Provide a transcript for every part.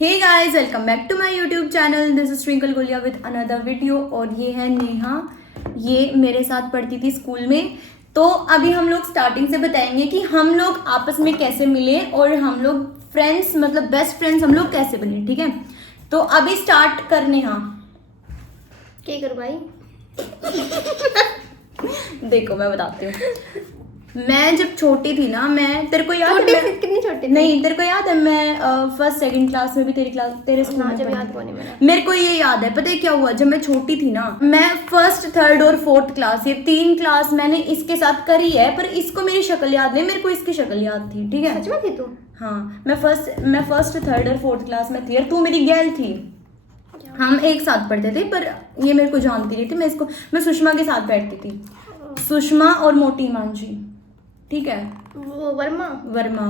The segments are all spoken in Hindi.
Hey guys, welcome back to my YouTube channel. This is Twinkle Gulia with another video. और ये है नेहा, ये मेरे साथ पढ़ती थी स्कूल में। तो अभी हम लोग स्टार्टिंग से बताएंगे कि हम लोग आपस में कैसे मिले और हम लोग फ्रेंड्स मतलब बेस्ट फ्रेंड्स हम लोग कैसे बने। ठीक है, तो अभी स्टार्ट कर नेहा। क्या करूं भाई? देखो मैं बताती हूँ। मैं जब छोटी थी ना, मैं तेरे को याद है कितनी छोटी थी? नहीं, तेरे को याद है मैं फर्स्ट सेकंड क्लास में भी तेरे स्कूल में जब पढ़ी याद थी। होने मेरा मेरे को ये याद है, पता है क्या हुआ? जब मैं छोटी थी ना, मैं फर्स्ट थर्ड और फोर्थ क्लास, ये 3 क्लास मैंने इसके साथ करी है, पर इसको मेरी शक्ल याद नहीं, मेरे को इसकी शक्ल याद थी। ठीक है, सच में थी तू? हाँ, मैं फर्स्ट थर्ड और फोर्थ क्लास में थी और तू मेरी गैल थी। हम एक साथ पढ़ते थे, पर ये मेरे को जानती नहीं थी। मैं सुषमा के साथ बैठती थी, सुषमा और मोटी मांझी। ठीक है, वो वर्मा वर्मा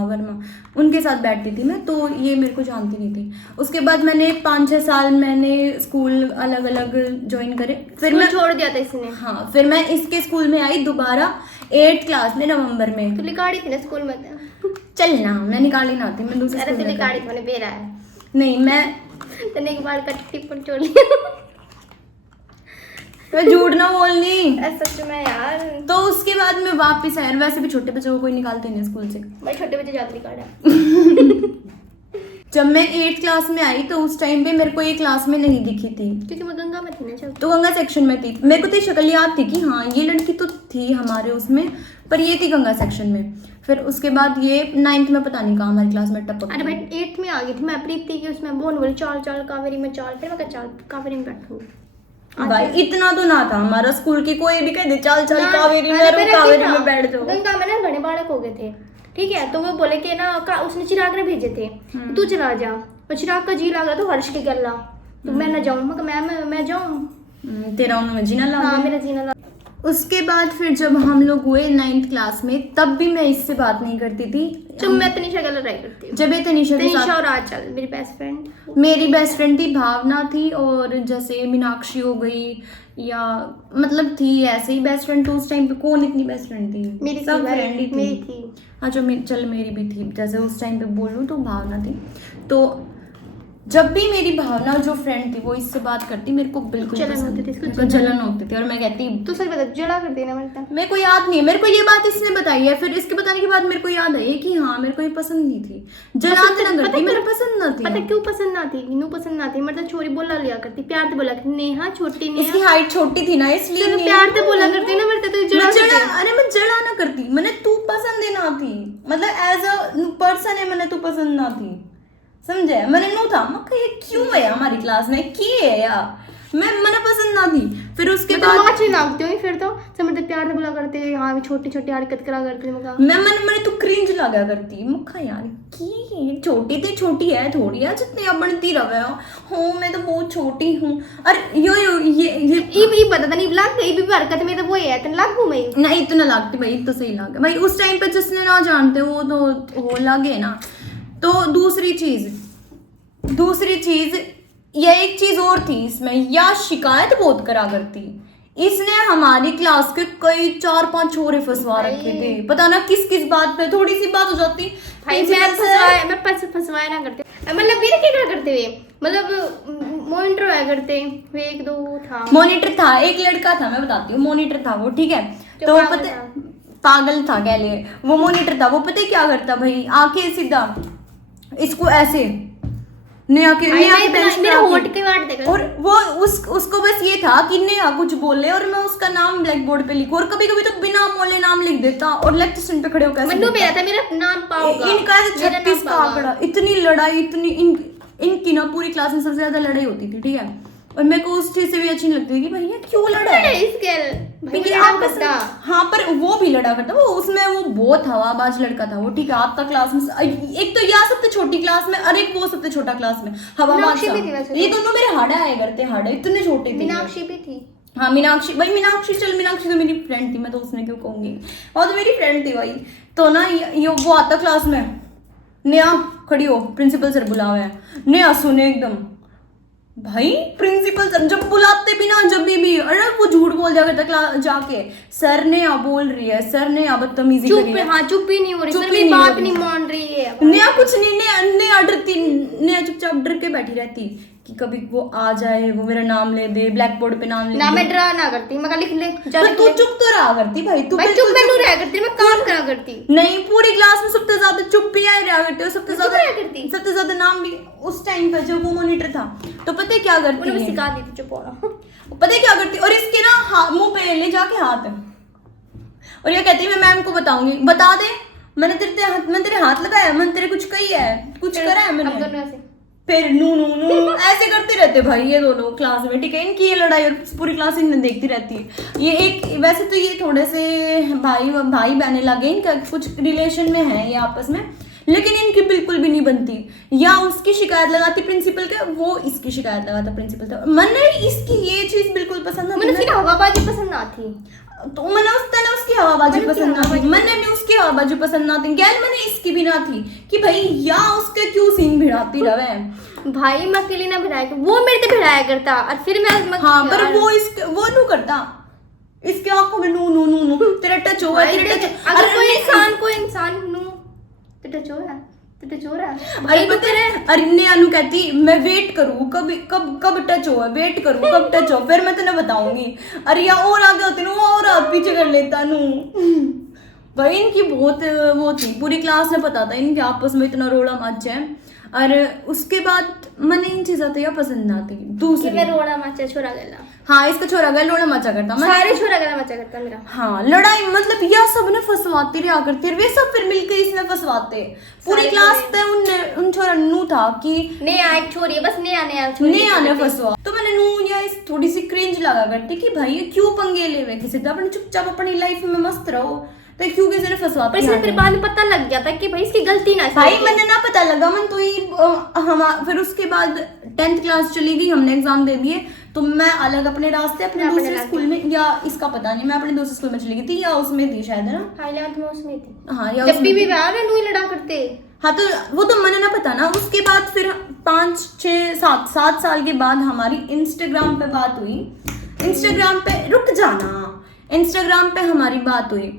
उनके साथ बैठती थी मैं, तो ये मेरे को जानती नहीं थी। उसके बाद मैंने 5-6 साल मैंने स्कूल अलग अलग ज्वाइन करे, फिर मैं छोड़ दिया था इसने। हाँ, फिर मैं इसके स्कूल में आई दोबारा 8th क्लास में, नवंबर में। तू लिकाड़ी थी ना स्कूल में? चल ना, मैं निकाली ना थी, मैं दूसरे अरे स्कूल तू में लिकाड़ी थी, मैंने बेरा है। नहीं, मैं तूने एक बार का टिप्पण छोड़ लिया। झूठ ना बोलनी। सच में यार। तो उसके बाद मैं वापस आई। वैसे भी छोटे बच्चों को कोई निकालते नहीं स्कूल से। भाई छोटे बच्चे ज्यादा लिकाड़ा। जब मैं 8th क्लास में आई तो उस टाइम पे मेरे को ये क्लास में नहीं दिखी थी, क्योंकि मैं गंगा में थी ना। चल तो गंगा सेक्शन में थी। मेरे को तो शक्ल याद थी कि हाँ ये लड़की तो थी हमारे उसमें, पर ये थी गंगा सेक्शन में। फिर उसके बाद ये 9th में पता नहीं कहाँ हमारी क्लास में टपक अरे गई। भाई 8th में आ गई थी मैं। प्रीति की उसमें बोन बोली चाल चाल कावेरी में चाल, फिर मैं कहा चाल कावेरी में बैठूं। भाई इतना तो ना था हमारा स्कूल की, कोई भी कह दे चल चल ना, कावेरी में, अरे रो मेरा कावेरी ठीक में था। बैठ जाओ। गंगा में ना घने बालक हो गए थे। ठीक है, तो वो बोले कि ना उसने चिराग ने भेजे थे, तू चला जा। और चिराग का जी लग रहा तो हर्ष के गला, तो मैं ना जाऊँ। मैं जाऊँ? तेरा उन्होंने जीना ला हाँ, दिया। मेरा जीना लगा। उसके बाद फिर जब हम लोग हुए 9th क्लास में, तब भी मैं इससे बात नहीं करती थी। जब मैं तनिषा का लड़ाई करती हूँ। जब ये तनिषा के तनिषा साथ, और आंचल मेरी बेस्ट फ्रेंड। मेरी बेस्ट फ्रेंड थी भावना थी, और जैसे मीनाक्षी हो गई, या मतलब थी ऐसे ही बेस्ट फ्रेंड। तो उस टाइम पे कौन इतनी बेस्ट फ्रेंड थी? मेरी सब थी भाई, फ्रेंड ही मेरी थी। थी। हाँ, जो चल मेरी भी थी। जैसे उस टाइम पे बोलूँ तो भावना थी। तो जब भी मेरी भावना जो फ्रेंड थी वो इससे बात करती, मेरे को बिल्कुल जलन पसंद होती थी, इसको मेरे को जलन होती थी। और मैं कहती, तू सच बता, जड़ा करती है ना मेरे साथ? मेरे को याद नहीं है, मेरे को ये बात इसने बताई है। फिर इसके बताने के बाद मेरे को याद आई कि हाँ मेरे को ये पसंद नहीं थी। जलाते ना करती, मेरे पसंद ना पता थी। क्यों पसंद ना थी? नू पसंद ना थी, मतलब छोरी बोला लिया करती, प्यार से बोला करती, नेहा छोटी इसकी नेहा। हाइट छोटी थी ना, इसलिए तूने प्यार से बोला करती ना मेरे तो जड़ा करती। अरे मैं जड़ा ना करती, मैंने तू पसंद ही ना थी, मतलब एज अ पर्सन है, मैंने तू पसंद ना थी, समझे? मैंने नो था मक्का ये क्यों है हमारी क्लास में, की है यार, मैंने पसंद ना थी। फिर उसके बाद माच ही नापती हूँ फिर तो सब मतलब प्यार से बोला करते हैं। हाँ, छोटी छोटी हरकत करा करती मगा। मैंने तू क्रिंज लगा करती मक्खा यार, की छोटी थी, छोटी है थोड़ी है, जितनी अब बनती रहे हो। मैं तो बहुत छोटी हूँ। अरे ये पता था नहीं लाग गई भी हरकत में, तो वो है तन लाग हूँ मैं। नहीं इतना लगती भाई, तो सही लगे भाई। उस टाइम पे जिसने ना जानते वो तो वो लगे ना। तो दूसरी चीज या एक चीज और थी इसमें, या शिकायत बहुत करा करती। इसने हमारी क्लास के कई 4-5 छोरे फंसवा रखे थे, पता ना किस किस बात पे। थोड़ी सी बात हो जाती भाई मैं फंसवाया ना करते, मतलब मेरे क्या करते हुए, मतलब मॉनिटर हुआ करते हुए। 1-2 था, मॉनिटर था, एक लड़का था, मैं बताती हूँ, मॉनिटर था वो। ठीक है, जो तो पागल था। पागल था कह ले, वो मॉनिटर था। वो पता है क्या करता भाई, आके सीधा इसको ऐसे नेहा के बेंच पे मेरा होठ आके, के वाट देगा। और वो उसको बस ये था कि नेहा कुछ बोले और मैं उसका नाम ब्लैक बोर्ड पे लिखूं। और कभी कभी तो बिना बोले नाम लिख देता और लेक्चर सेंटर पे खड़े होकर मन्नू मेरा था, मेरा नाम पाऊंगा। इनका 36 का आंकड़ा, इतनी लड़ाई, इतनी इनकी ना पूरी क्लास में सबसे ज्यादा लड़ाई होती थी। ठीक है, और मेरे को उस चीज से भी अच्छी नहीं लगती थी कि भैया क्यों लड़ा है। क्योंकि आपस में, हाँ, पर वो भी लड़ा करता। वो उसमें वो बहुत हवाबाज लड़का था वो। ठीक है, आपका क्लास में एक तो या सबसे छोटी क्लास में, और एक वो सबसे छोटा क्लास में हवाबाज था। ये दोनों मेरे हाड़ा आया करते, हाड़े इतने छोटे थे। मीनाक्षी भी थी। हाँ, मीनाक्षी भाई, मीनाक्षी तो मेरी फ्रेंड थी, मैं तो उसने क्यों कहूंगी, वो तो मेरी फ्रेंड थी भाई। तो ना ये वो आता क्लास में, नेहा खड़ी हो, प्रिंसिपल सर बुलावे हैं। नेहा सुने एकदम, भाई प्रिंसिपल सर जब बुलाते भी ना, जब भी अरे वो झूठ बोल जाकर क्लास जाके, सर ने यहाँ बोल रही है, सर ने यहाँ बदतमीजी करी है। हाँ चुप ही नहीं हो रही, चुप सर ही की नहीं बात हो रही। नहीं मान रही है। नया कुछ नहीं, नया डरती, नया चुपचाप डर के बैठी रहती कि कभी वो आ जाए, वो मेरा नाम ले दे, ब्लैक बोर्ड पे नाम ले ना दे। मैं डरा ना करती, मैं कहा लिख ले जा, पर लिख तू ले। चुप तो रहा करती भाई, तू भाई बिल्कुल चुप मैं नहीं रहा करती, मैं काम करा करती। नहीं, पूरी क्लास में सबसे ज्यादा चुप ही आए रहा करते हो, सबसे चुप रहा करती। ज्यादा, सबसे ज्यादा नाम भी उस टाइम पर जब वो मॉनिटर था। तो पता है क्या करती उन्होंने है, सिखा दी थी चुप होना। पता है क्या करती, और इसके ना मुंह पे ले जाके हाथ, और ये कहती है मैं मैम को बताऊंगी। बता दे, मैंने तेरे हाथ लगाया, मैंने तेरे कुछ कही है, कुछ करा है अब मैंने? दोनों ऐसे फिर नू नू नू ऐसे करते रहते भाई ये दोनों क्लास में, ठीक है। इनकी ये लड़ाई और पूरी क्लास इन्हें देखती रहती है। ये एक वैसे तो ये थोड़े से भाई बहने लगे, इनका कुछ रिलेशन में है ये आपस में, लेकिन इनकी बिल्कुल भी नहीं बनती। या उसकी शिकायत लगाती प्रिंसिपल के, वो इसकी शिकायत लगाता प्रिंसिपल से। मैंने इसकी ये चीज बिल्कुल पसंद मैंने उसकी हवाबाजी पसंद ना थी, तो मैंने उसकी हवाबाजी पसंद ना थी, मैंने भी उसकी हवाबाजी पसंद ना थी, गैल मैंने इसकी भी ना थी कि भाई या उसके क्यों सीन भिड़ाती रहे। भाई मैं अकेली ना भिड़ाया, वो मेरे से भिड़ाया करता, और फिर मैं हाँ पर वो नू करता, इसके आंखों में नू नू नू नू तेरा टच हुआ, तेरा टच। अगर कोई इंसान नू तेरा टच हो रहा है, तेरा टच हो रहा है भाई, तो तेरे अरे अनु कहती मैं वेट करूँ कब टच हो, वेट करूँ कब टच हो, फिर मैं तेने बताऊंगी। अरे या और आगे होते ना, वो और हाथ पीछे कर लेता नू। भाई इनकी बहुत वो थी, पूरी क्लास में पता था इनके आपस में इतना रोड़ा मच है। और उसके बाद मैंने इन चीज़ों तो यह पसंद ना थी। दूसरी मैं रोड़ा मचा छोरा गला, हाँ इसका छोरा गया लोड़ा मचा करता, सारे छोरा गला मचा करता मेरा। हाँ लड़ाई मतलब यह सब ने फंसवाती रहा करती, वे सब फिर मिलकर इसमें फंसवाते। पूरी क्लास पे उन छोरा नू था कि नया एक छोरी है, बस नया ने फंसवा। तो मैंने नू या इस थोड़ी सी क्रिंज लगा करती कि भाई ये क्यों पंगे ले हुए किसी, तो अपने चुपचाप अपनी लाइफ में मस्त रहो, तो क्यों किसी ने फंसवा। पर इसमें फिर बाद में पता लग गया था कि भाई इसकी गलती ना, भाई मैंने ना पता लगा मन तो ही हम फिर उसके बाद 10th क्लास चली गई, हमने एग्जाम दे दिए, तो मैं अलग अपने रास्ते अपने दूसरे स्कूल में, या इसका पता नहीं, मैं अपने दूसरे स्कूल में चली गई थी, या उसमें थी शायद, है ना? हाँ 11th में उसमें थी। हाँ या जब भी व्याह में नू लड़ा करते। हाँ तो वो तो मैंने ना पता ना। उसके बाद फिर 5 6 7 साल के बाद हमारी इंस्टाग्राम पे बात हुई। इंस्टाग्राम पे रुक जाना, इंस्टाग्राम पे हमारी बात हुई,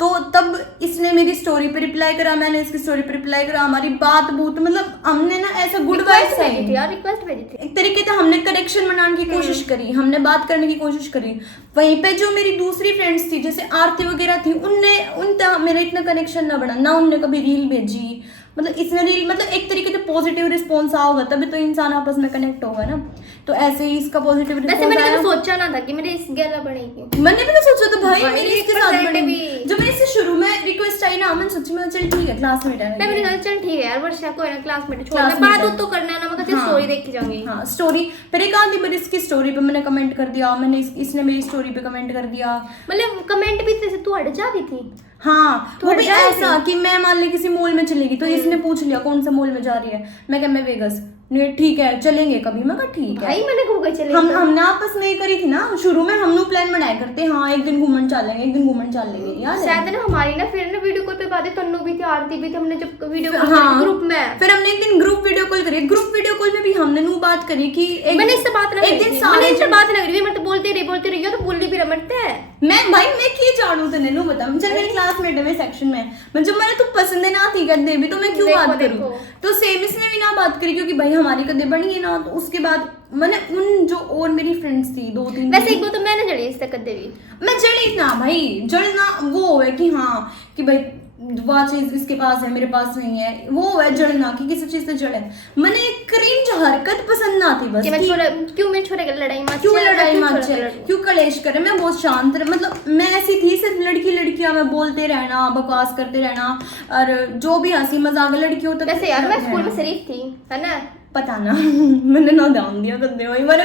तो तब इसने मेरी स्टोरी पे रिप्लाई करा, मैंने इसकी स्टोरी पे रिप्लाई करा, हमारी बात बहुत मतलब हमने ना ऐसा गुड वाइब्स भेजी थी यार, रिक्वेस्ट भेजी थी एक तरीके से, हमने कनेक्शन बनाने की कोशिश करी, हमने बात करने की कोशिश करी। वहीं पे जो मेरी दूसरी फ्रेंड्स थी जैसे आरती वगैरह थी, उनने मेरा इतना कनेक्शन ना बना, ना उनने कभी रील भेजी, मतलब इसने रील मतलब एक तरीके से पॉजिटिव रिस्पॉन्स आ होगा तभी तो इंसान आपस में कनेक्ट होगा ना। तो ऐसे ही इसका पॉजिटिव वैसे रिस्पॉन्स मैंने आया। कभी सोचा ना था कि मेरे इस गैला बनेगी, मैंने भी तो सोचा था भाई भाई, मेरी इसके 1% साथ बनेगी। भी। जब मैंने इससे शुरू में रिक्वेस्ट आई ना, मैंने सोची मैं चल ठीक है क्लासमेट है मैं मैंने कहा चल ठीक है यार, वर्षा को है ना क्लासमेट छोड़ना, Classmate बात है। तो करना है ना, मैं कहती स्टोरी देख के जाऊंगी। हाँ स्टोरी, फिर एक आधी बार इसकी स्टोरी पे मैंने कमेंट कर दिया, मैंने इसने मेरी स्टोरी पे कमेंट कर दिया, मतलब कमेंट भी जैसे तू हट जा भी थी। हाँ तो वो भी हट जाए ऐसा कि मैं मान ली किसी मॉल में चलेगी तो इसने पूछ लिया कौन सा मॉल में जा रही है, मैं कहा मैं वेगस, नहीं ठीक है चलेंगे कभी, मैं कहा ठीक है। भाई मैंने घूम चले हमने आपस में ही करी थी ना शुरू में, हम लोग प्लान बनाया करते हाँ एक दिन घूमन चलेंगे, एक दिन घूमन चलेंगे यार शायद ना हमारी ना फिर ना वीडियो कॉल पे बातें, तन्नू भी थी, आरती भी थी, हमने जब वीडियो हाँ, ग्रुप में, फिर हमने एक दिन ग्रुप वीडियो कॉल करी, ग्रुप वीडियो कॉल में भी हमने नू बात करी कि मैंने इससे बात ना एक करी दिन थी, सारे मैंने इससे बात ना करी, मैं तो बोलती रही हो तो बोलती भी रमटते है। मैं भाई मैं की जानू तेने नू बता, चल मेरी क्लासमेट है मेरे सेक्शन में, जब मैंने तू पसंद ना थी कर भी तो मैं क्यों बात करूं। तो सेम इसने भी ना बात करी क्योंकि भाई हमारी कदे बनी है ना। तो उसके बाद मैंने उन जो और मेरी फ्रेंड्स थी 2-3, वैसे एक बार तो मैंने जड़ी इस तक कदे भी, मैं जड़ी ना भाई, जड़ना वो है कि हाँ कि भाई वह चीज इसके पास है मेरे पास नहीं है, वो है जड़ना कि किसी चीज से जड़े। मैंने एक क्रिंज हरकत पसंद ना थी बस कि मैं छोरे क्यों मेरे छोरे की लड़ाई मत, क्यों लड़ाई मत क्यों कलेश करे। मैं बहुत शांत मतलब मैं ऐसी थी, सिर्फ लड़कियां मैं बोलते रहना, बकवास करते रहना, और जो भी हंसी मजाक लड़कियों तक। वैसे यार मैं स्कूल में शरीफ थी, है ना, पता ना मैंने ना ध्यान दिया गंदे वही मैंने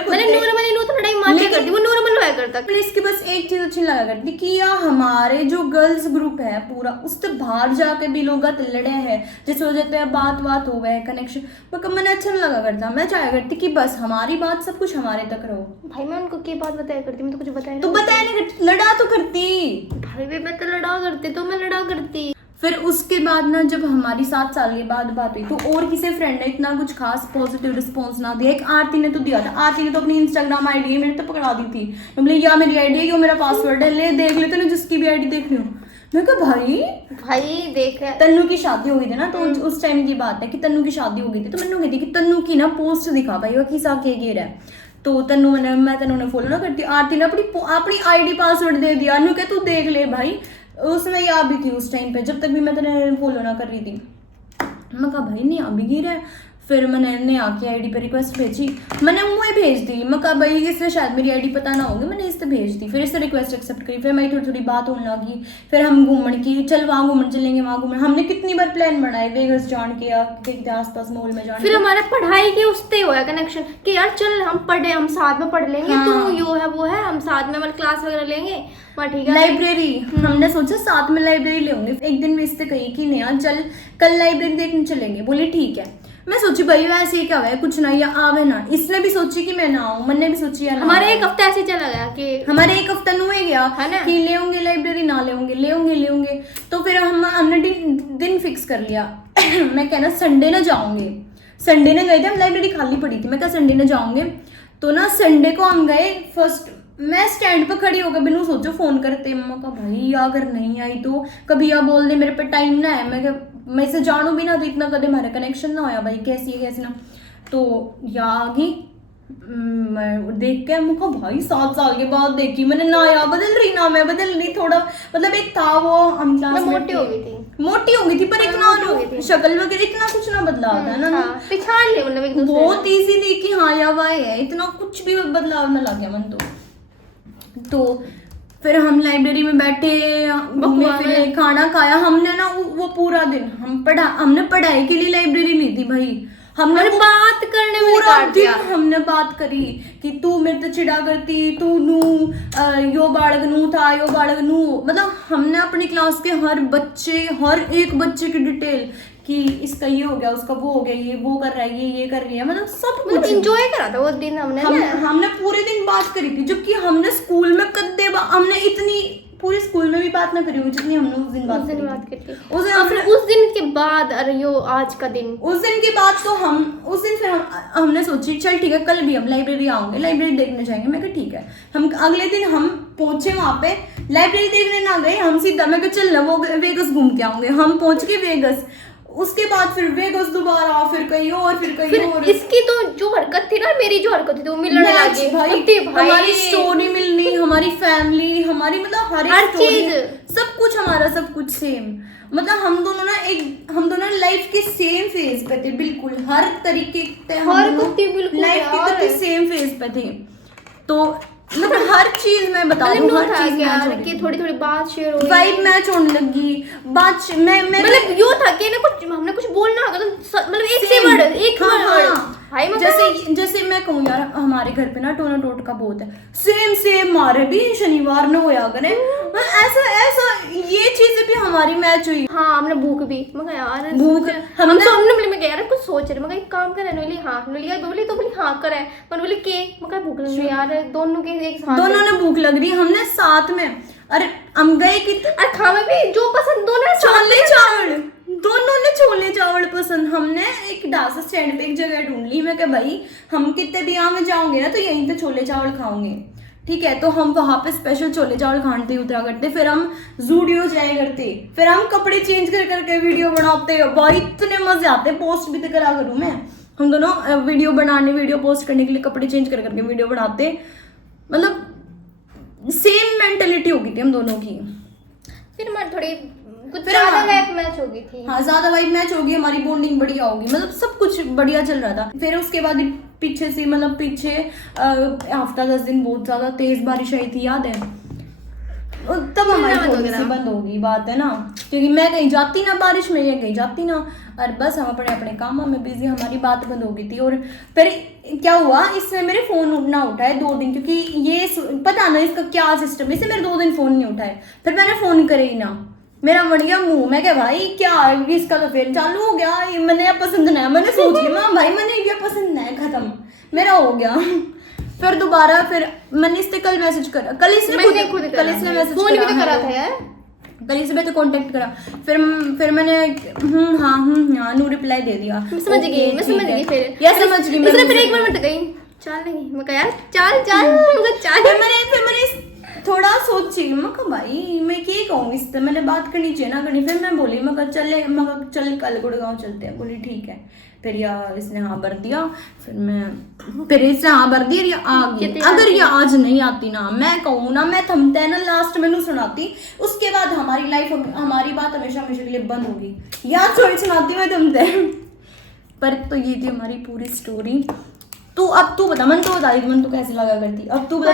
नूर तो लड़ाई मार करती, वो नॉर्मल होया करता। पर इसकी बस एक चीज अच्छी लगा करती कि यार हमारे जो गर्ल्स ग्रुप है पूरा, उससे बाहर जाके भी लोग लड़े हैं जिस वजह से बात हो गए कनेक्शन, मतलब मैंने अच्छा नहीं लगा करता। मैं चाहा करती कि बस हमारी बात सब कुछ हमारे तक रहो। भाई मैं उनको क्या बात बताया करती, मैं तो कुछ बताया तो बताया नहीं करती, लड़ा तो करती भाई मैं तो लड़ा करती, तो मैं लड़ा करती। फिर उसके बाद ना जब हमारी 7 साल के बाद बात हुई तो और किसी फ्रेंड ने इतना कुछ खास पॉजिटिव रिस्पॉन्स ना दिया। एक आरती ने तो दिया था, आरती ने तो अपनी इंस्टाग्राम आईडी मेरे तो पकड़ा दी थी। मैं बोली या मेरी आईडी है यो मेरा पासवर्ड है, ले देख ले तूने जिसकी भी आईडी देख लियो। मैं कहा भाई देख तन्नू की शादी हो गई थी ना, तो उस टाइम की बात है कि तन्नू की शादी हो गई थी, तो मैंने कहती कि तन्नू की ना पोस्ट दिखा भाई वो किसा के गिर है। तो तन्नू मैं तन्नू ने फॉलो ना करती, आरती ने अपनी आईडी पासवर्ड दे दिया। अनु क्या तू देख ले भाई, उसमें याद भी थी उस टाइम पे, जब तक भी मैं तेरे फॉलो ना कर रही थी। मैं कहा भाई नहीं आ भी गिर है। फिर मैंने नेहा की आईडी पे रिक्वेस्ट भेजी, मैंने मुँह भेज दी। मैं कहा भाई इससे शायद मेरी आईडी पता ना होगी, मैंने इससे भेज दी। फिर इससे रिक्वेस्ट एक्सेप्ट करी, फिर मेरी थोड़ी थोड़ी बात होने लगी। फिर हम घूमने की, चल वहाँ घूमने चलेंगे, वहाँ घूमने। हमने कितनी बार प्लान बनाए, वेगस जान किया, आस पास मॉल में जाने। फिर हमारा पढ़ाई के उससे हुआ कनेक्शन कि यार चल हम पढ़े, हम साथ में पढ़ लेंगे। हाँ। तो यो है वो है, हम साथ में मतलब क्लास वगैरह लेंगे। ठीक है लाइब्रेरी हमने सोचा साथ में लाइब्रेरी लेंगे। एक दिन मैं इससे कही कि नेहा चल कल लाइब्रेरी देखने चलेंगे, बोली ठीक है। मैं सोची भाई वैसे ही क्या हुआ है, कुछ ना या आवे ना। इसने भी सोची कि मैं ना आऊँ, मैंने भी सोची यार हमारे एक हफ्ता ऐसे चला गया कि हमारे एक हफ्ता नुए गया है ना कि ले होंगे लाइब्रेरी, ना ले होंगे। तो फिर हमने दिन फिक्स कर लिया। मैं कहना संडे ना जाऊंगे, संडे ने गए थे, हम लाइब्रेरी खाली पड़ी थी। मैं कहा संडे ने जाऊंगे। तो ना संडे को हम गए। फर्स्ट मैं स्टैंड पर खड़ी होकर बिनु सोचो फोन करते, मम्मा का भाई अगर नहीं आई तो कभी या बोल दे मेरे पे टाइम ना है। मैं इसे जानू भी ना तो इतना कदे हमारा कनेक्शन ना होया भाई, कैसी है कैसी ना। तो या आ गई, मैं देख के मुझको भाई 7 साल के बाद देखी मैंने ना, या बदल रही ना, मैं बदल रही थोड़ा, मतलब एक था वो हम क्लास में मोटी हो गई थी पर इतना शक्ल वगैरह इतना कुछ ना बदलाव था ना, पिछाड़ ले मतलब एक दूसरे बहुत इजीली कि हाँ या वाह है, इतना कुछ भी बदलाव ना लग गया मन। तो फिर हम लाइब्रेरी में बैठे, घूमे फिरे, खाना खाया। हमने ना वो पूरा दिन हमने पढ़ाई के लिए लाइब्रेरी ली थी भाई। हमने बात करने में पूरा दिन हमने बात करी कि तू मेरे तो चिड़ा करती, तू नू यो बालक नू था, यो बालक नू। मतलब हमने अपनी क्लास के हर एक बच्चे की डिटेल कि इसका ये हो गया, उसका वो हो गया, ये वो कर रहा है, ये कर रही है, मतलब सब कुछ एंजॉय करा था वो दिन हमने पूरे दिन बात करी थी। जबकि हमने स्कूल में हमने इतनी पूरे स्कूल में भी बात ना करी हुई जितनी हमने उस दिन बात करी थी। उस दिन के बाद अरे यो आज का दिन, उस दिन के बाद तो उस दिन फिर हमने सोची चल ठीक है कल भी हम लाइब्रेरी आएंगे, लाइब्रेरी देखने जाएंगे। मैं कहा ठीक है। हम अगले दिन हम पहुंचे वहां पे, लाइब्रेरी देखने ना गए हम सीधा, मैं कहा चल ना वो वेगस घूम के आऊंगे। हम पहुंच गए वेगस, उसके बाद फिर वेगस दोबारा, फिर कहीं और, फिर कहीं और। इसकी तो जो हरकत थी ना, मेरी जो हरकत थी तो मिलने लगी भाई। हमारी स्टोरी मिलनी, हमारी फैमिली, हमारी मतलब हर चीज, सब कुछ हमारा सब कुछ सेम। मतलब हम दोनों ना लाइफ के सेम फेज पे थे, बिल्कुल हर तरीके लाइफ के सेम फेज पे थे। तो मतलब हर चीज मैं बता दूं, हर चीज कि थोड़ी बात शेयर हो गई, वाइब मैच होने लगी, बात मैं मतलब यो था कि ना कुछ हमने कुछ बोलना होगा तो मतलब एक से वर्ड एक वर्ड भाई जैसे मैं कहूँ यार हमारे घर पे ना टोना टोटका बहुत है, सेम हमारे भी शनिवार न होया करें, ऐसा ये चीजें भी हमारी मैच हुई। हाँ हमने भूख भी मगर यार भूख हमने मैं यार कुछ सोच रहे मगर एक काम करे नोली हाँ नोली यार बोली तो बोली हाँ करे मैं बोली के मगर भूख लग रही यार दोनों के एक साथ, दोनों ने भूख लग रही, हमने साथ में अरे हम गए कितने, अरे खाने भी जो पसंद दोनों ने छोले चावल पसंद। हमने एक डांस स्टैंड पे एक जगह ढूंढ ली, मैं कहा भाई हम कितने भी यहाँ में जाओगे ना तो यहीं पे छोले चावल खाओगे, ठीक है। तो हम वहाँ पे स्पेशल छोले चावल खाते उतरा करते, फिर हम जूडियो जाया करते, फिर हम कपड़े चेंज कर करके वीडियो बनाते। भाई इतने मजे आते, पोस्ट भी तो करा करूँ मैं। हम दोनों वीडियो पोस्ट करने के लिए कपड़े चेंज कर करके वीडियो बनाते, मतलब सेम मेंटेलिटी हो गई थी हम दोनों की। फिर मैं थोड़ी कुछ ज्यादा वाइब मैच हो गई थी, हाँ ज्यादा वाइब मैच होगी, हमारी बॉन्डिंग बढ़िया होगी, मतलब सब कुछ बढ़िया चल रहा था। फिर उसके बाद पीछे हफ्ता 10 दिन बहुत ज्यादा तेज बारिश आई थी, याद है? तब हमारी थोड़ी सी बंद हो गई बात है ना, क्योंकि मैं कहीं जाती ना बारिश में, ये कहीं जाती ना, और बस हम अपने कामों में बिजी, हमारी बात बंद हो गई थी। और फिर क्या हुआ, इसने मेरे फोन ना उठाए 2 दिन, क्योंकि ये पता ना इसका क्या सिस्टम है, इससे मेरे 2 दिन फोन नहीं उठाए। फिर मैंने फोन करे ही ना, मेरा बढ़ गया मुंह, मैं क्या भाई क्या इसका तो फिर चालू हो गया, मैंने पसंद नहीं है, मैंने सोच लिया भाई मैंने ये पसंद नहीं है, खत्म मेरा हो गया। फिर दोबारा फिर मैंने इससे कल मैसेज करा, कल इसने मैसेज करा था यार, पहले से मैं तो कांटेक्ट करा, फिर मैंने हाँ नू रिप्लाई दे दिया। मैं समझ गई फिर या समझ गई मैं। फिर एक बार मैं तो गई चल नहीं, मैं कहा यार चल फिर मैंने थोड़ा सोची, मैं कहा भाई मैं क्या कहूँ इससे, मैंने बात करनी चाहिए ना करनी। फिर मैं बोली मैं कहा चल कल गुड़गांव चलते हैं। बोली ठीक है। फिर या इसने हाँ भर दिया, फिर इसने हाँ भर दिया, या आ गई। अगर ये आज नहीं आती ना, मैं कहूँ ना, मैं थमते ना लास्ट में नू सुनाती, उसके बाद हमारी लाइफ, हमारी बात हमेशा हमेशा के लिए बंद होगी। याद थोड़ी सुनाती मैं थमते। पर तो ये थी हमारी पूरी स्टोरी। अब तू बता, मन तो बता रही, मन तो कैसे लगा करती, अब तू बता।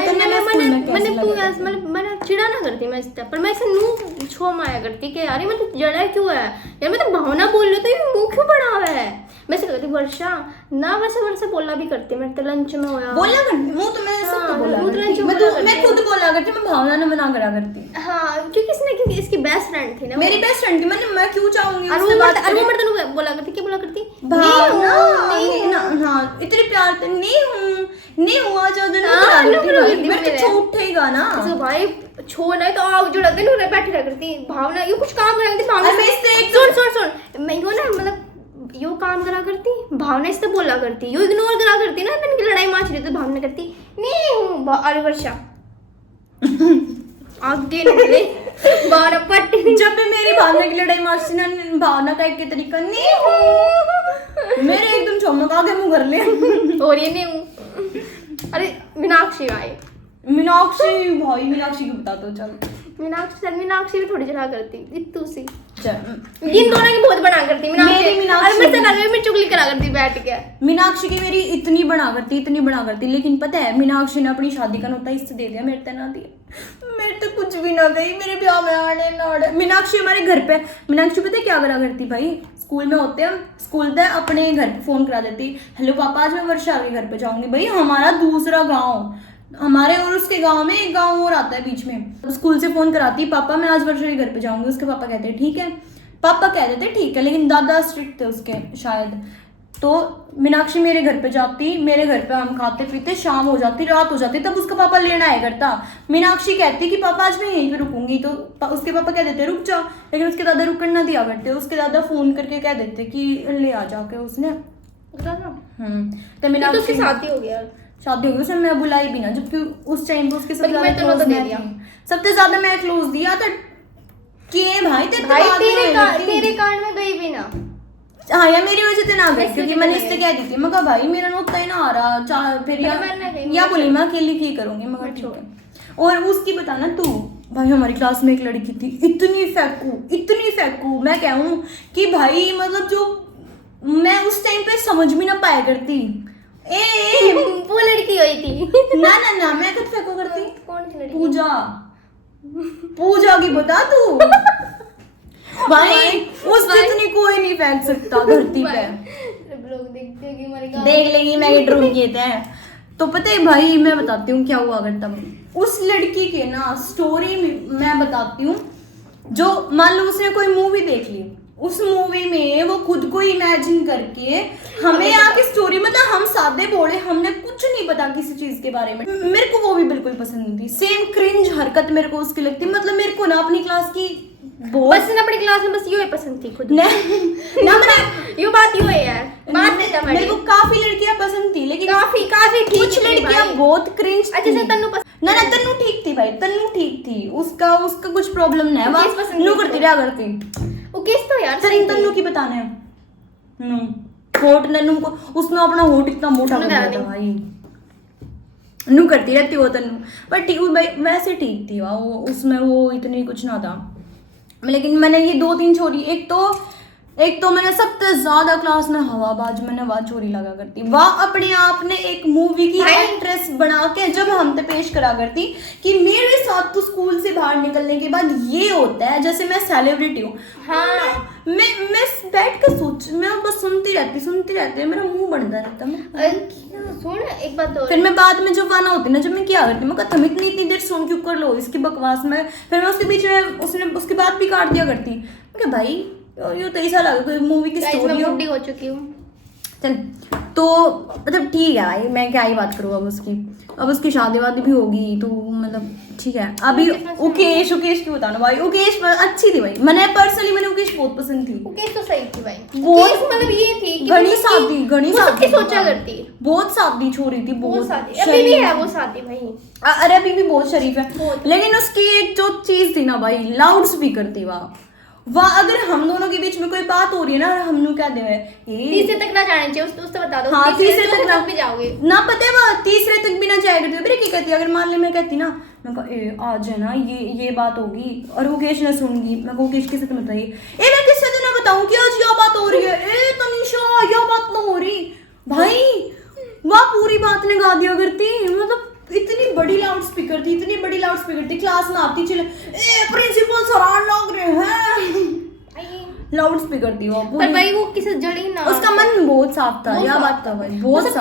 मैंने चिड़ा ना करती मैं इससे, पर मैं इसे नू छो माया करती कि यार मैं तो जड़ा क्यों है यार, मैं तो भावना बोल रही तो ये मुंह क्यों बड़ा हुआ है। मैं से करती वर्षा ना, वैसे बोला भी करती, मैं तो लंच में होया बोला करती, मुंह तो मैं सबको बोला करती, मैं खुद बोला करती, मैं भावना ने बना करा करती। हाँ क्योंकि इसकी बेस्ट फ्रेंड थी ना, मेरी बेस्ट फ्रेंड थी, मैं क्यों चाहूंगी और वो मर्द बोला करती, क्या बोला करती, हाँ इतने प्यार से नहीं हुआ जब मैं तो छूट उठेगा ना भाई, छोड़ नहीं तो आग जो लगते ना बैठी रह करती भावना, ये कुछ काम करा करती भावना। सुन मैं यो ना मतलब यो काम करा करती, भावना इससे बोला करती, यो इग्नोर करा करती ना, इनकी लड़ाई माच रही तो भावना करती नहीं हूँ। अरे वर्षा आगे निकले भावना पट्टी, जब भी मेरी भावना की लड़ाई मारती ना, भावना का एक तरीका नहीं हूँ, मेरे एकदम चौमक आगे मुँह कर ले और ये नहीं हूँ। अरे मीनाक्षी आए, मीनाक्षी भाई मीनाक्षी की बता दो। चल मीनाक्षी भी थोड़ी चला करती इतू सी, चल इन दोनों की बहुत बना करती मीनाक्षी मैं चुगली करा करती बैठ के। मीनाक्षी की मेरी इतनी बना करती, लेकिन पता है मीनाक्षी ने अपनी शादी का नोटा इससे दे दिया, मेरे तो ना दिया, मेरे तो कुछ भी ना गई, मेरे ब्याह में आने ना। मीनाक्षी हमारे घर पे, मीनाक्षी पता है क्या करा करती भाई, स्कूल में होते हम, स्कूल से अपने घर पे फोन करा देती, हेलो पापा आज मैं वर्षा के घर पे जाऊंगी। भाई हमारा दूसरा गाँव, हमारे और उसके गांव में एक गांव और आता है बीच में। स्कूल से फोन कराती, पापा मैं आज वर्षा के घर पे जाऊंगी। उसके पापा कहते हैं ठीक है, पापा कह देते ठीक है, लेकिन दादा स्ट्रिक्ट थे उसके शायद। तो मीनाक्षी मेरे घर पे जाती, मेरे घर पे हम खाते पीते, शाम हो जाती, रात हो जाती, तब उसका पापा लेना आया करता। मीनाक्षी कहती कि पापा आज मैं यहीं पे रुकूंगी, तो उसके पापा कह देते रुक जा, लेकिन उसके दादा रुकने ना दिया करते। उसके दादा फोन करके कह देते कि ले आ जाके उसने। तो मीनाक्षी उसके साथ ही हो गया, शादी होगी, उसे मैं बुलाई भी ना, जबकि उस टाइम पे उसके सबसे ज्यादा मैं क्लोज दिया था के भाई तेरे कांड में गई भी ना। हाँ यार मेरी वजह से ना गई, क्योंकि मैंने इससे कह दी थी, मैं कहा भाई मेरा नोता ही ना आ रहा, फिर या बोली मैं अकेली की करूंगी, मैं कहा ठीक है। और उसकी बताना तू भाई, हमारी क्लास में एक लड़की थी, इतनी फेंकू, मैं कहूँ कि भाई मतलब जो मैं उस टाइम पे समझ भी ना पाया करती। वो लड़की हुई थी ना मैं कब फेंको करती, कौन सी लड़की? पूजा की बता तू भाई, उस जितनी कोई नहीं फेंक सकता धरती पे, लोग देख लेंगी मैं ड्रूम किए थे। तो पता है भाई मैं बताती हूँ क्या हुआ करता। उस लड़की के ना स्टोरी मैं बताती हूँ, जो मान लो उसने कोई मूवी देख ली, उस मूवी में वो खुद को इमेजिन करके हमें आके स्टोरी, मतलब हम सादे बोले, हमने कुछ नहीं पता किसी चीज के बारे में, मेरे को वो भी बिल्कुल पसंद नहीं थी। सेम क्रिंज हरकत मेरे को उसकी लगती, मतलब मेरे को ना अपनी क्लास की बस ना अपनी क्लास में बस यो पसंद थी खुद ना मतलब यो बात यो है यार, बात मेरे को काफी लड़कियां पसंद थी, लेकिन काफी कुछ लड़कियां बहुत क्रिंज थी। जैसे तन्नू ना तन्नू ठीक थी भाई, तन्नू ठीक थी, उसका कुछ प्रॉब्लम नहीं है, नो करती रहा करती वो किस तो यार तन्नू की बताने हैं होठ नन्नू को, उसने अपना होठ इतना मोटा कर दिया था भाई, नू करती रहती वो तन्नू। पर ठीक भाई वैसे ठीक थी वो, उसमें वो इतनी कुछ ना था। लेकिन मैंने ये 2-3 छोरी, एक तो मैंने सबसे ज्यादा क्लास में हवाबाज, मैंने वाह छोरी लगा करती, वाह अपने आप ने एक मूवी की एक्ट्रेस बना के जब हम पे पेश करा करती कि मेरे साथ तो स्कूल से बाहर निकलने के बाद ये होता है, जैसे मैं सेलिब्रिटी हूँ। हाँ मैं बैठ कर मैं बस सुनती रहती, मेरा मुंह बनता रहता। सुन एक बात और, फिर मैं बाद में जब आना होती ना, जब मैं क्या करती, मैं कहता इतनी देर सुन क्यों कर लो इसकी बकवास में, फिर मैं उसके बीच में उसके बाद भी काट दिया करती। मैं भाई ये तो ऐसा लगा कोई मूवी की स्टोरी हो चुकी हूँ। चल तो मतलब ठीक है भाई, मैं क्या ही बात करूँ अब उसकी शादी वादी भी होगी तो मतलब ठीक है। अभी उकेश की बताना भाई, उकेश अच्छी थी भाई, मैंने उकेश बहुत पसंद थी। उकेश तो सही थी भाई, बहुत मतलब ये थी कि घनी सादी सोचा करती, बहुत सादी छोरी थी, बहुत अभी भी है वो सादी भाई, अरे अभी भी बहुत शरीफ है। लेकिन उसकी एक जो चीज थी ना भाई, लाउड स्पीकर थी वाह, अगर हम दोनों के बीच में कोई बात हो रही है ना, हम लोग क्या देवे तीसरे तक ना जाने चाहिए, उससे बता दो। हाँ, तीसरे तक ना भी जाओगे ना, पता है वो तीसरे तक भी ना जाया करती। मेरे क्या कहती, अगर मान ले मैं कहती ना, मैं कहा आज है ना ये बात होगी और मुकेश ने सुनगी, मैं मुकेश किसे तुम बताइए, मैं किससे तो ना बताऊं कि आज यह बात हो रही है, तनिषा यह बात ना हो रही भाई, वह पूरी बात ने गा दिया करती। मतलब इतनी बड़ी लाउड स्पीकर थी, क्लास में आती चले प्रिंसिपल सराहना लग रहे हैं, लाउड स्पीकर थी वो पूरी। पर भाई वो किसी जड़ी ना, उसका मन बहुत साफ था, यह बात था भाई, बहुत साफ,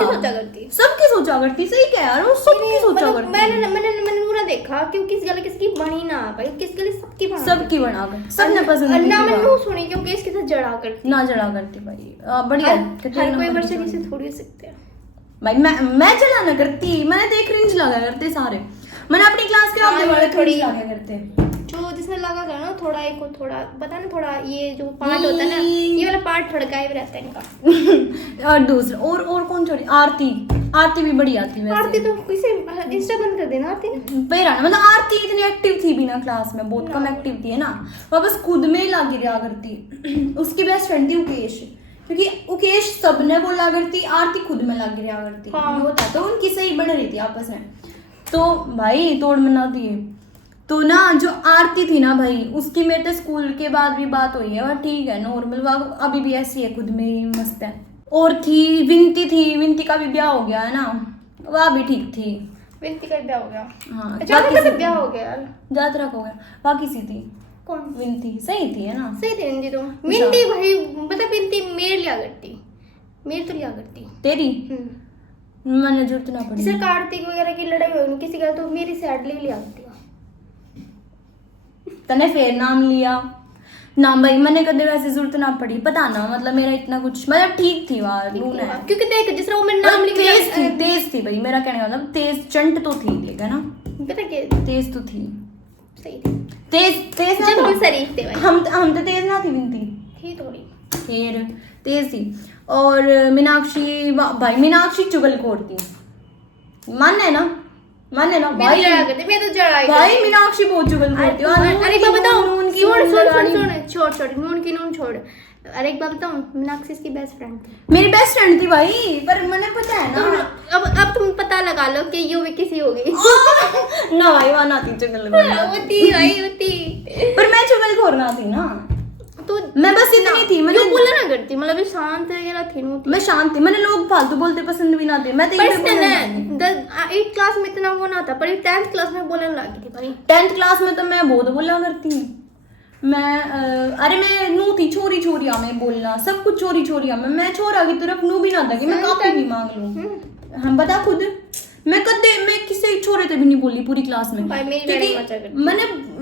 सबकी सोचा करती, सही क्या यार, वो सबकी सोचा करती। मैंने पूरा देखा कि किस गले किसकी बनी ना भाई, किस गले सबकी बना कर सबने पसंद ना, मैंने सुनी क्योंकि इसके साथ जड़ा करती भाई, बढ़िया। हर कोई वर्षा किसी थोड़ी सकते हैं भाई, मैं चला ना करती, मैंने देख रिंच लगा करते सारे, मैंने अपनी क्लास के आगे वाले थोड़ी लगा करते, जो जिसने लगा कर ना थोड़ा एक को थोड़ा पता ना, थोड़ा ये जो पार्ट होता है ना, ये वाला पार्ट थड़का ही रहता है इनका। और दूसरा और कौन छोड़ी, आरती भी बड़ी आती है। आरती तो किसे इंस्टा बंद कर देना, आरती बेरा मतलब आरती इतनी एक्टिव थी भी ना क्लास में, बहुत कम एक्टिव थी है ना, वो बस खुद में ही लगी रहा करती। उसकी बेस्ट फ्रेंड थी उकेश, क्योंकि उकेश सबने बोला करती, आरती खुद में लग रहा करती। हाँ। होता तो उनकी सही बन रही थी आपस में, तो भाई तोड़ मना दिए। तो ना जो आरती थी ना भाई, उसकी मेरे तो स्कूल के बाद भी बात हुई है, और ठीक है नॉर्मल, वह अभी भी ऐसी है, खुद में ही मस्त है। और थी विंती का भी ब्याह हो गया है ना, वह भी ठीक थी। विंती का ब्याह हो गया, हाँ ब्याह हो गया यार, जात्रा का हो गया। बाकी सी थी कौन, विंती सही थी है ना, सही थी विंती तो, विंती भाई मतलब विंती मेरे लिया करती, मेरे तो लिया करती तेरी, मैंने जरूरत ना पड़ी। जैसे कार्तिक वगैरह की लड़ाई हो किसी का, तो मेरी साइड ले लिया करती। तने फिर नाम लिया ना भाई, मैंने कदे वैसे जरूरत ना पड़ी, पता ना मतलब मेरा इतना कुछ मतलब ठीक थी वार लून है, क्योंकि देख जिस तरह वो मेरा नाम लिख लिया, तेज थी भाई, मेरा कहने का मतलब तेज चंट तो थी, ठीक है ना, पता क्या तेज तो थी, सही थी, तेज जब हम शरीफ थे भाई, हम तो तेज ना थी, विंती थी थोड़ी फिर तेज थी। और मीनाक्षी भाई, मीनाक्षी चुगलखोर थी, मान है ना भाई, मैं तो जड़ा भाई मीनाक्षी बहुत चुगलखोर थी। अरे बात बताओ, छोड़ नून की नून छोड़, अरे एक बात बताऊं, मीनाक्षी इसकी बेस्ट फ्रेंड थी, मेरी बेस्ट फ्रेंड थी भाई, पर मैंने पता है ना, अब तुम पता लगा लो कि ये भी किसी हो गई ना भाई, वहाँ ना थी चुगलखोर, होती पर मैं चुगलखोर ना थी ना, तो मैं बस इतनी थी, मैंने बोला ना करती, मतलब शांत वगैरह थी, मैं शांत थी, मैंने लोग फालतू बोलते पसंद भी ना थे, मैं तो 8th क्लास में इतना वो ना था, पर 10th क्लास में बोलने लगी थी भाई। 10th क्लास में तो मैं बहुत बोला करती हूँ, मैं अरे मैं नू थी, छोरिया में बोलना, सब कुछ छोरिया में, मैं छोरा की तरफ नू भी ना था कि मैं कॉपी भी मांग लूं, हम बता खुद, मैं किसी छोरे से भी नहीं बोली पूरी क्लास में, क्योंकि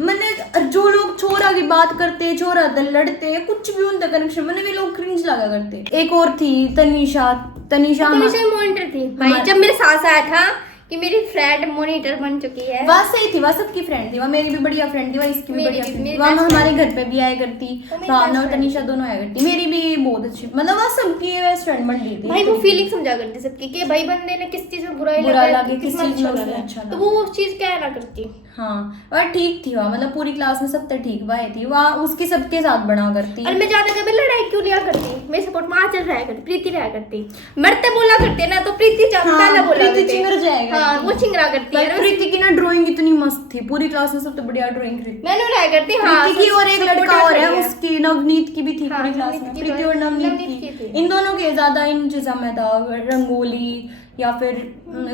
मैंने जो लोग छोरा की बात करते, छोरा लड़ते, कुछ भी उनका कनेक्शन, मैंने वे लोग क्रिंज लगा करते। एक और थी तनीषा मॉनिटर थी भाई, जब मेरे साथ आया था कि मेरी फ्रेंड मॉनिटर बन चुकी है, वह सही थी, वह सबकी फ्रेंड थी, वह मेरी भी बढ़िया फ्रेंड थी, वह इसकी भी बढ़िया फ्रेंड थी, वह हमारे घर पे भी आया करती, भावना और तनीषा दोनों आया करती, मेरी भी बहुत अच्छी, मतलब वह सबकी बेस्ट फ्रेंड बन रही थी भाई। वो फीलिंग समझा करती सबकी कि भाई बंदे ने किस चीज में बुरा लगे, किस चीज में अच्छा, तो वो उस चीज क्या ना करती। हाँ, वह ठीक थी, वह मतलब पूरी क्लास में सब ठीक वह थी, वह उसकी सबके साथ बना करती। और मैं ज्यादा कभी लड़ाई क्यों लिया करती, मेरे सपोर्ट में आचल रहा करती, प्रीति रहा करती, मरते बोला करते ना, तो प्रीति पहले बोला प्रीति चिंगर जाएगा, हाँ वो चिंगरा करती है। प्रीति की ना ड्राइंग इतनी मस्त थी, पूरी क्लास में सबसे बढ़िया ड्राइंग थी, मैंने रहा करती। हाँ प्रीति की, और एक लड़का और है उसकी, नवनीत की भी थी पूरी क्लास में, प्रीति और नवनीत की, इन दोनों के ज्यादा इंतजाम में था, रंगोली या फिर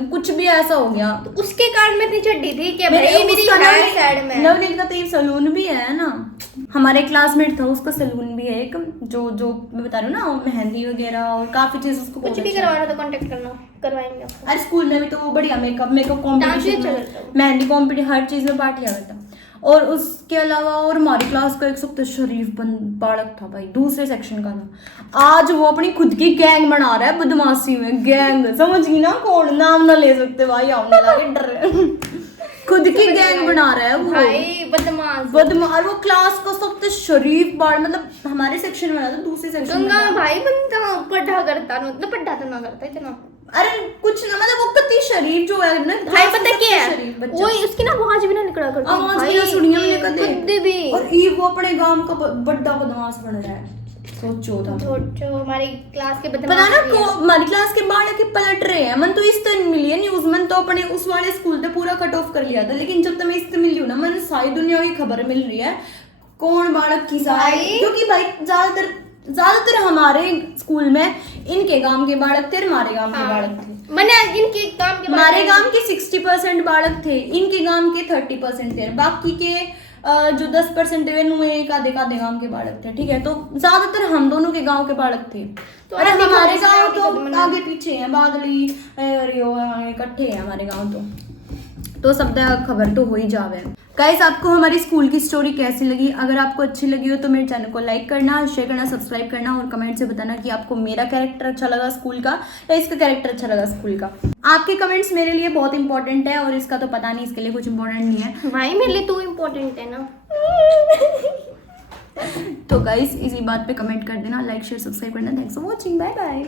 कुछ भी ऐसा हो गया, तो उसके कारण मैं इतनी चड्डी थी कि भाई मेरी साइड में नवनीत का तो एक सलून भी है ना, हमारे क्लासमेट था, उसका सलून भी है एक, जो मैं बता रही हूँ ना, मेहंदी वगैरह और काफी चीज, उसको कुछ भी करवाना तो कांटेक्ट करना, करवाएंगे आपको। अरे स्कूल में भी तो बढ़िया मेकअप कॉम्पिटिशन, मेहंदी कॉम्पिटिशन, हर चीज में पार्ट लिया करता। और उसके अलावा और हमारी क्लास का एक सबसे शरीफ बालक था भाई, दूसरे सेक्शन का था। आज वो अपनी खुद की गैंग बना रहा है बदमाशी में, गैंग समझ गई ना, कौन नाम ना ले सकते भाई, आने लगे डर खुद की गैंग बना रहा है वो भाई, बदमाश वो क्लास का सबसे शरीफ बाल, मतलब हमारे सेक्शन में था, दूसरे सेक्शन में गंगा था। भाई बंदा पढ़ा करता पढ़ा तो ना करता इतना। अरे कुछ ना, मतलब वो कितनी शरीफ जो है ना भाई पता क्या है, वो उसकी ना आवाज भी ना निकला करती आवाज भी ना सुनिया हमने कभी कदे भी। और ये वो अपने गांव का बड़ा बदमाश बन रहा है, सोचो था। सोचो हमारी क्लास के पता बदमाश ना को हमारी क्लास के बालक के पलट रहे हैं। मन तो इस तरह मिली है न्यूज, मन तो अपने उस वाले स्कूल से पूरा कट ऑफ कर लिया था, लेकिन जब तक मैं इससे मिली हूँ ना, मन सारी दुनिया की खबर मिल रही है कौन बालक की सारी, क्योंकि भाई ज्यादातर हमारे स्कूल में इनके गांव के बालक थे, हमारे गांव के बालक थे। मैंने इनके गांव के हमारे गांव के 60% बालक थे, इनके गांव के 30% थे, बाकी के जो 10% थे वे एक आधे गांव के बालक थे, ठीक है। तो ज्यादातर हम दोनों के गांव के बालक थे। तो अरे हमारे गांव तो मतलब आगे पीछे हैं, बादली इकट्ठे हैं हमारे गांव तो सब खबर तो हो ही जावे। गाइस, आपको हमारी स्कूल की स्टोरी कैसी लगी? अगर आपको अच्छी लगी हो तो मेरे चैनल को लाइक करना, शेयर करना, सब्सक्राइब करना और कमेंट से बताना कि आपको मेरा कैरेक्टर अच्छा लगा स्कूल का या इसका कैरेक्टर अच्छा लगा स्कूल का। आपके कमेंट्स मेरे लिए बहुत इंपॉर्टेंट है और इसका तो पता नहीं, इसके लिए कुछ इंपॉर्टेंट नहीं है भाई, मेरे लिए तो इम्पोर्टेंट है ना। तो गाइस, इसी बात पे कमेंट कर देना, लाइक शेयर सब्सक्राइब करना। Thanks for watching, bye bye.